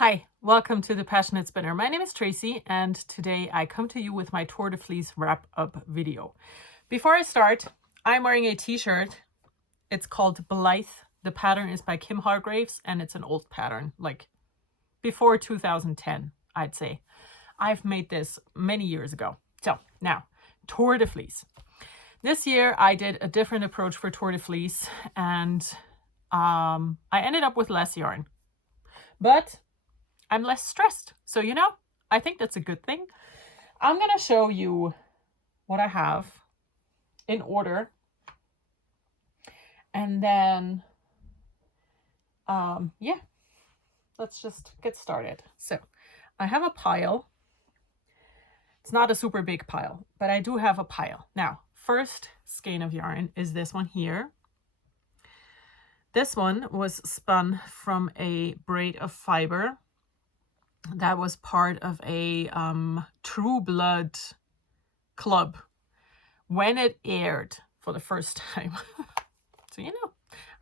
Hi, welcome to the PassioKnit Spinner. My name is Tracy and today I come to you with my Tour de Fleece wrap-up video. Before I start, I'm wearing a t-shirt. It's called Blythe. The pattern is by Kim Hargraves and it's an old pattern, like before 2010, I'd say. I've made this many years ago. So now, Tour de Fleece. This year I did a different approach for Tour de Fleece and I ended up with less yarn. But I'm less stressed. So, I think that's a good thing. I'm going to show you what I have in order. And then, let's just get started. So I have a pile. It's not a super big pile, but I do have a pile. Now, first skein of yarn is this one here. This one was spun from a braid of fiber that was part of a True Blood club when it aired for the first time. So,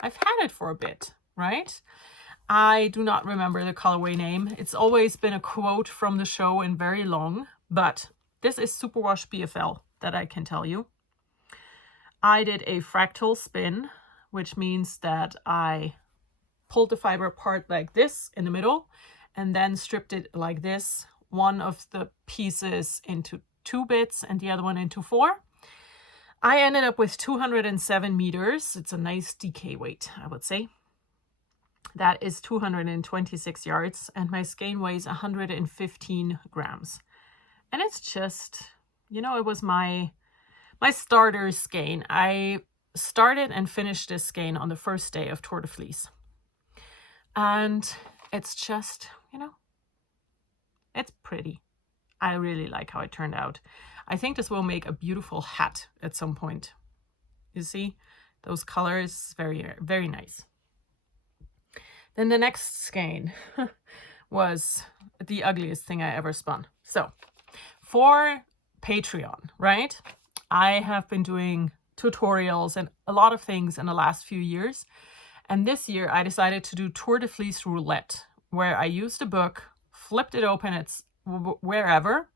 I've had it for a bit, right? I do not remember the colorway name. It's always been a quote from the show and very long, but this is Superwash BFL that I can tell you. I did a fractal spin, which means that I pulled the fiber apart like this in the middle and then stripped it like this, one of the pieces into 2 bits and the other one into 4. I ended up with 207 meters. It's a nice DK weight, I would say. That is 226 yards and my skein weighs 115 grams. And it's just, it was my starter skein. I started and finished this skein on the first day of Tour de Fleece. And it's just, it's pretty. I really like how it turned out. I think this will make a beautiful hat at some point. You see those colors, very, very nice. Then the next skein was the ugliest thing I ever spun. So for Patreon, right? I have been doing tutorials and a lot of things in the last few years. And this year I decided to do Tour de Fleece Roulette, where I used a book, flipped it open, it's wherever,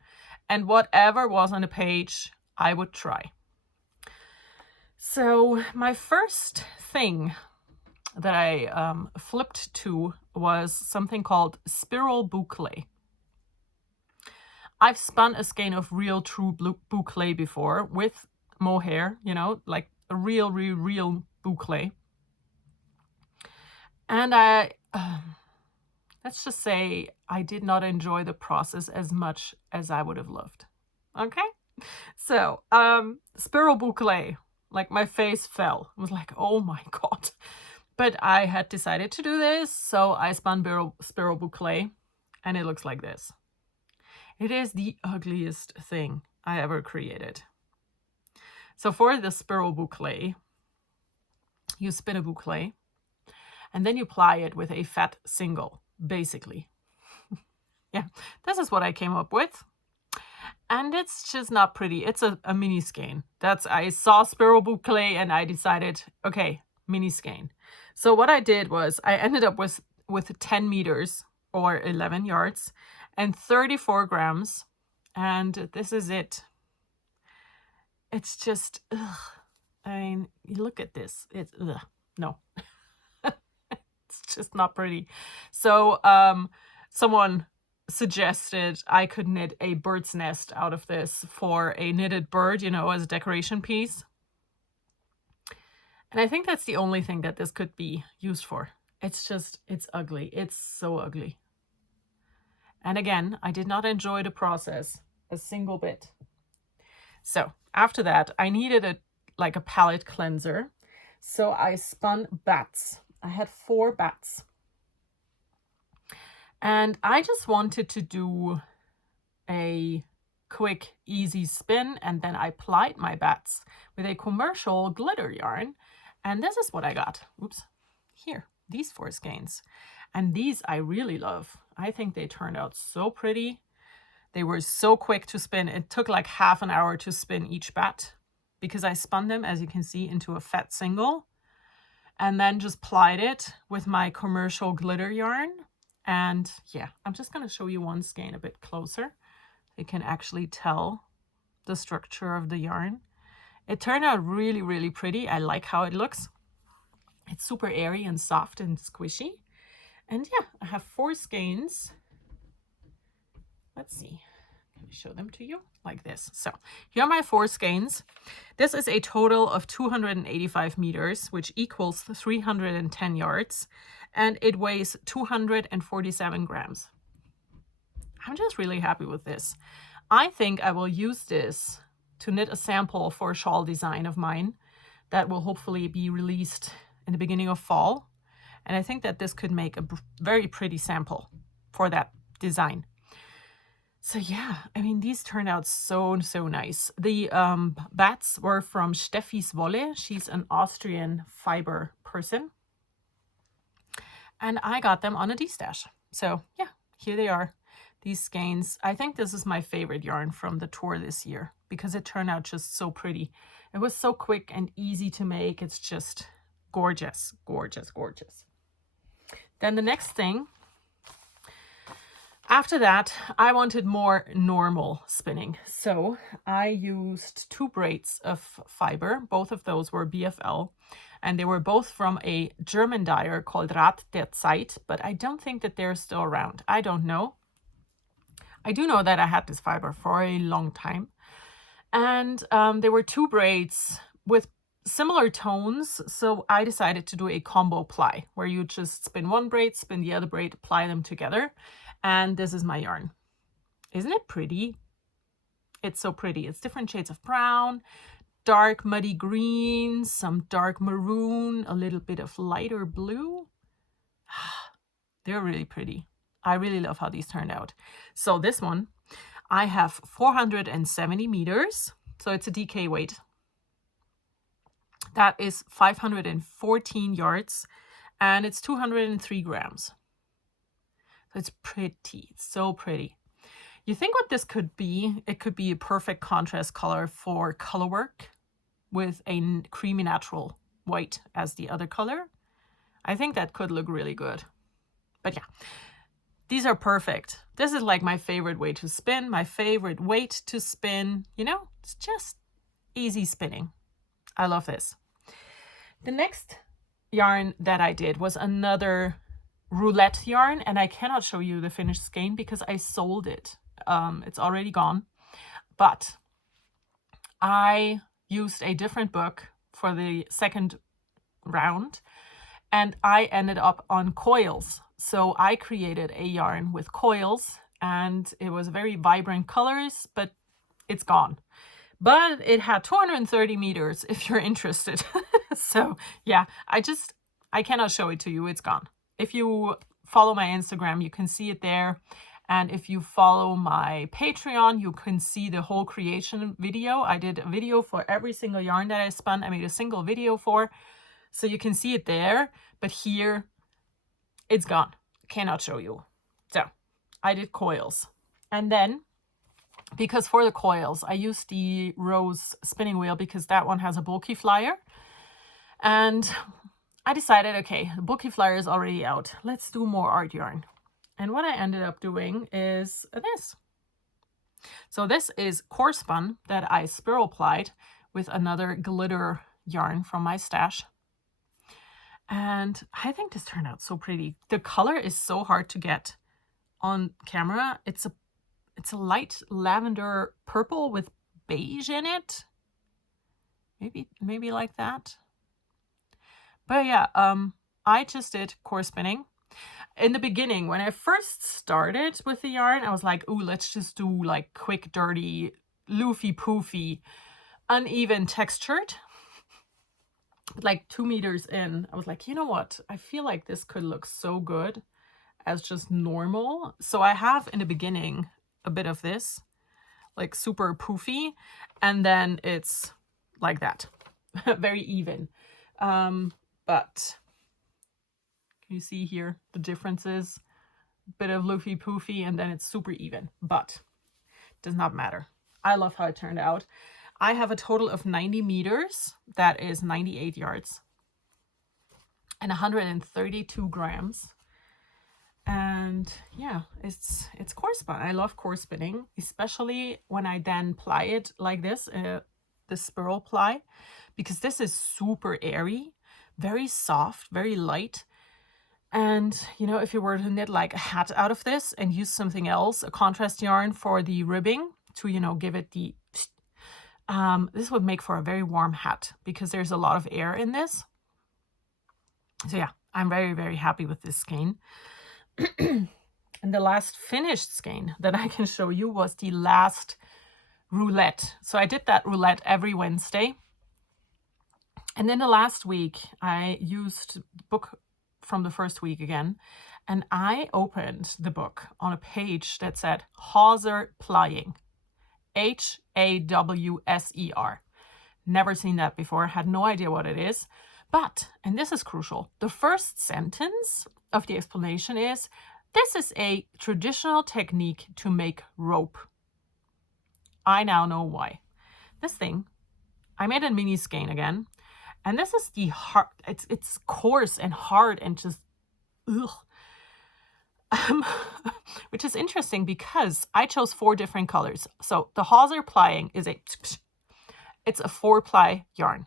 and whatever was on the page, I would try. So my first thing that I flipped to was something called spiral boucle. I've spun a skein of real true boucle before with mohair, like a real boucle. And let's just say I did not enjoy the process as much as I would have loved. Okay? So, spiral boucle, like my face fell. I was like, oh my God. But I had decided to do this, so I spun spiral boucle, and it looks like this. It is the ugliest thing I ever created. So for the spiral boucle, you spin a boucle, and then you ply it with a fat single, basically. Yeah, this is what I came up with. And it's just not pretty. It's a mini skein. I saw spiral boucle and I decided, okay, mini skein. So what I did was I ended up with 10 meters or 11 yards and 34 grams. And this is it. It's just, ugh. I mean, you look at this. It's, ugh. No. It's just not pretty. So someone suggested I could knit a bird's nest out of this for a knitted bird, as a decoration piece. And I think that's the only thing that this could be used for. It's ugly. It's so ugly. And again, I did not enjoy the process a single bit. So after that, I needed a palette cleanser. So I spun bats. I had 4 bats. And I just wanted to do a quick, easy spin. And then I plied my bats with a commercial glitter yarn. And this is what I got. Oops. Here, these 4 skeins. And these I really love. I think they turned out so pretty. They were so quick to spin. It took like half an hour to spin each bat because I spun them, as you can see, into a fat single. And then just plied it with my commercial glitter yarn And yeah, I'm just going to show you one skein a bit closer. You can actually tell the structure of the yarn. It turned out really, really pretty. I like how it looks. It's super airy and soft and squishy. And yeah, I have 4 skeins. Let's see. Can I show them to you? Like this. So here are my 4 skeins. This is a total of 285 meters, which equals 310 yards. And it weighs 247 grams. I'm just really happy with this. I think I will use this to knit a sample for a shawl design of mine that will hopefully be released in the beginning of fall. And I think that this could make a very pretty sample for that design. So yeah, I mean, these turned out so nice. The bats were from Steffi's Wolle. She's an Austrian fiber person. And I got them on a D-stash. So yeah, here they are. These skeins. I think this is my favorite yarn from the tour this year because it turned out just so pretty. It was so quick and easy to make. It's just gorgeous, gorgeous, gorgeous. Then the next thing, after that, I wanted more normal spinning. So I used 2 braids of fiber. Both of those were BFL. And they were both from a German dyer called Rat der Zeit. But I don't think that they're still around. I don't know. I do know that I had this fiber for a long time. And there were 2 braids with similar tones. So I decided to do a combo ply where you just spin one braid, spin the other braid, ply them together. And this is my yarn. Isn't it pretty? It's so pretty. It's different shades of brown, dark muddy green, some dark maroon, a little bit of lighter blue. They're really pretty. I really love how these turned out. So this one, I have 470 meters. So it's a DK weight. That is 514 yards and it's 203 grams. So it's pretty, it's so pretty. You think what this could be? It could be a perfect contrast color for color work with a creamy natural white as the other color. I think that could look really good. But yeah. These are perfect. This is like my favorite way to spin, my favorite weight to spin. You know, it's just easy spinning. I love this. The next yarn that I did was another roulette yarn, and I cannot show you the finished skein because I sold it. It's already gone. But I used a different book for the second round, and I ended up on Coils. So I created a yarn with Coils, and it was very vibrant colors, but it's gone. But it had 230 meters if you're interested. So yeah, I cannot show it to you. It's gone. If you follow my Instagram, you can see it there. And if you follow my Patreon, you can see the whole creation video. I did a video for every single yarn that I spun. I made a single video for. So you can see it there. But here, it's gone. Cannot show you. So I did Coils. And then, because for the Coils, I used the Rose spinning wheel because that one has a bulky flyer. And I decided, okay, the bulky flyer is already out. Let's do more art yarn. And what I ended up doing is this. So this is core-spun that I spiral plied with another glitter yarn from my stash. And I think this turned out so pretty. The color is so hard to get on camera. It's a light lavender purple with beige in it. Maybe like that. But yeah, I just did core spinning. In the beginning, when I first started with the yarn, I was like, ooh, let's just do like quick, dirty, loofy poofy, uneven textured. Like 2 meters in, I was like, you know what? I feel like this could look so good as just normal. So I have in the beginning a bit of this, like super poofy, and then it's like that, very even. But can you see here the differences? A bit of loofy poofy, and then it's super even, but it does not matter. I love how it turned out. I have a total of 90 meters. That is 98 yards and 132 grams. And And yeah, it's core spun. I love core spinning, especially when I then ply it like this, the spiral ply, because this is super airy, very soft, very light. And, you know, if you were to knit like a hat out of this and use something else, a contrast yarn for the ribbing to, you know, give it the, this would make for a very warm hat because there's a lot of air in this. So yeah, I'm very, very happy with this skein. And the last finished skein that I can show you was the last roulette. So I did that roulette every Wednesday. And then the last week I used the book from the first week again, and I opened the book on a page that said Hawser plying, Hawser. Never seen that before, had no idea what it is. But, and this is crucial, the first sentence of the explanation is, this is a traditional technique to make rope. I now know why. This thing, I made a mini skein again, and this is the hard, it's coarse and hard and just, ugh. Which is interesting because I chose 4 different colors. So the Hawser plying is it's a 4-ply yarn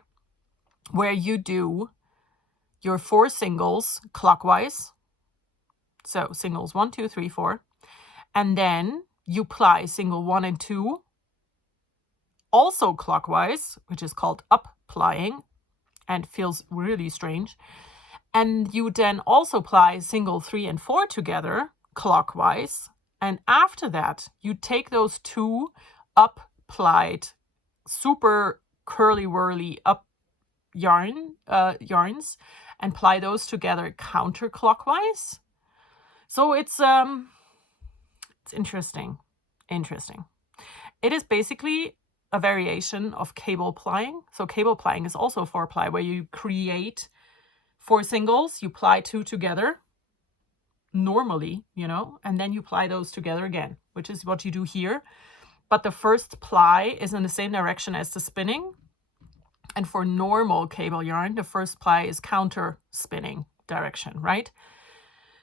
where you do your 4 singles clockwise. So singles 1, 2, 3, 4. And then you ply single 1 and 2 also clockwise, which is called up plying and feels really strange. And you then also ply single 3 and 4 together clockwise. And after that, you take those 2 up plied, super curly whirly up yarns and ply those together counterclockwise. So it's interesting. It is basically a variation of cable plying. So cable plying is also 4-ply where you create 4 singles, you ply 2 together normally, you know, and then you ply those together again, which is what you do here. But the first ply is in the same direction as the spinning. And for normal cable yarn, the first ply is counter spinning direction, right?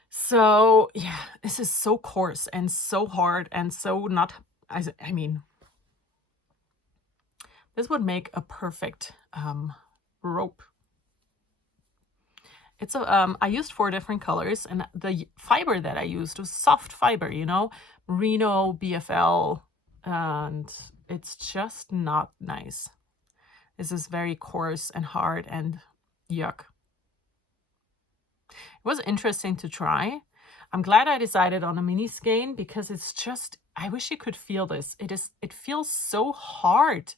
So yeah, this is so coarse and so hard and so not, I mean, this would make a perfect rope. It's a, I used 4 different colors, and the fiber that I used was soft fiber, you know, Merino, BFL, and it's just not nice. This is very coarse and hard and yuck. It was interesting to try. I'm glad I decided on a mini skein because it's just, I wish you could feel this. It feels so hard.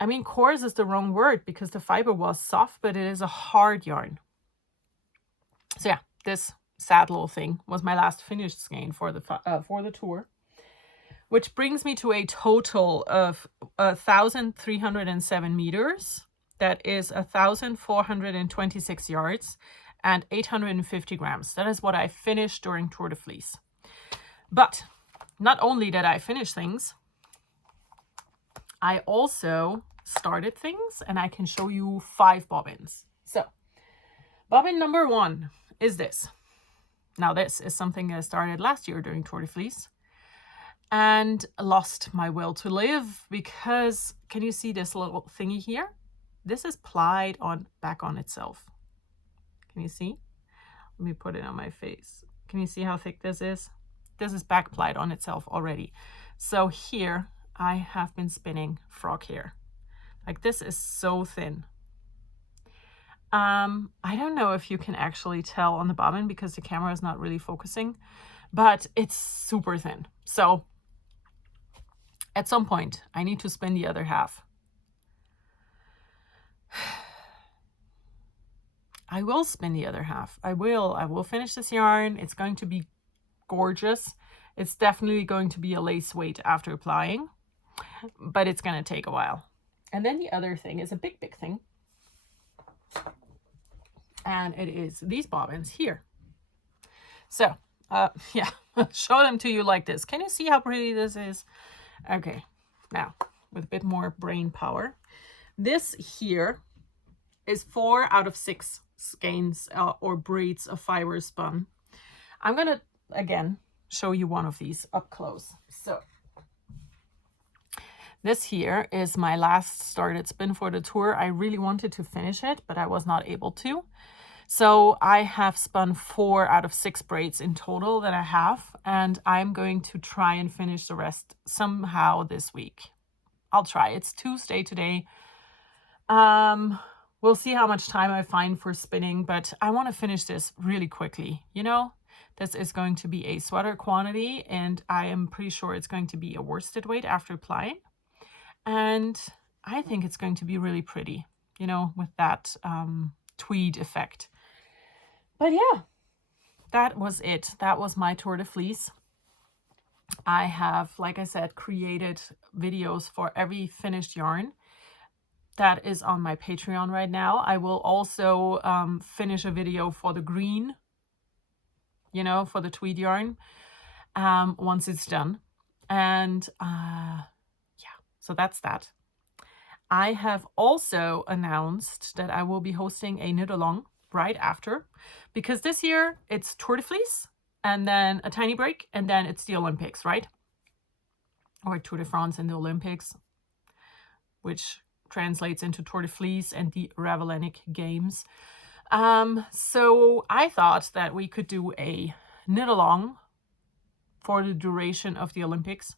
I mean, coarse is the wrong word because the fiber was soft, but it is a hard yarn. So yeah, this sad little thing was my last finished skein for the tour, which brings me to a total of 1,307 meters. That is 1,426 yards and 850 grams. That is what I finished during Tour de Fleece. But not only did I finish things, I also started things, and I can show you 5 bobbins. So bobbin number 1 is this. Now this is something I started last year during Tour de Fleece and lost my will to live because, can you see this little thingy here? This is plied back on itself. Can you see? Let me put it on my face. Can you see how thick this is? This is back plied on itself already. So here I have been spinning frog hair. Like, this is so thin. I don't know if you can actually tell on the bobbin because the camera is not really focusing, but it's super thin. So at some point I need to spin the other half. I will spin the other half. I will finish this yarn. It's going to be gorgeous. It's definitely going to be a lace weight after applying, but it's going to take a while. And then the other thing is a big thing. And it is these bobbins here. So, yeah, I'll show them to you like this. Can you see how pretty this is? Okay, now with a bit more brain power. This here is 4 out of 6 skeins or braids of fiber spun. I'm gonna, again, show you one of these up close. So this here is my last started spin for the tour. I really wanted to finish it, but I was not able to. So I have spun 4 out of 6 braids in total that I have, and I'm going to try and finish the rest somehow this week. I'll try. It's Tuesday today. We'll see how much time I find for spinning, but I want to finish this really quickly. You know, this is going to be a sweater quantity, and I am pretty sure it's going to be a worsted weight after plying. And I think it's going to be really pretty, you know, with that tweed effect. But yeah, that was it. That was my tour de fleece. I have, like I said, created videos for every finished yarn. That is on my Patreon right now. I will also finish a video for the green, you know, for the tweed yarn, once it's done. And yeah, so that's that. I have also announced that I will be hosting a knit along right after, because this year it's Tour de Fleece and then a tiny break, and then it's the Olympics, right? Or Tour de France and the Olympics, which translates into Tour de Fleece and the Ravelinic Games. So I thought that we could do a knit along for the duration of the Olympics,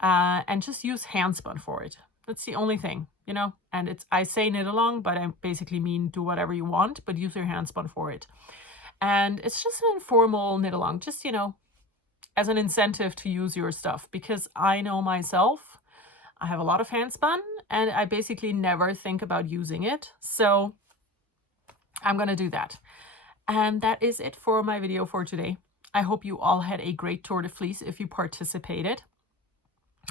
and just use handspun for it. That's the only thing, you know, and it's, I say knit along, but I basically mean do whatever you want, but use your handspun for it. And it's just an informal knit along, just, you know, as an incentive to use your stuff, because I know myself, I have a lot of handspun and I basically never think about using it. So I'm going to do that. And that is it for my video for today. I hope you all had a great Tour de Fleece if you participated.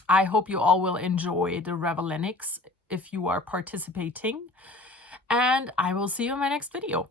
I hope you all will enjoy the Ravelinics if you are participating. And I will see you in my next video.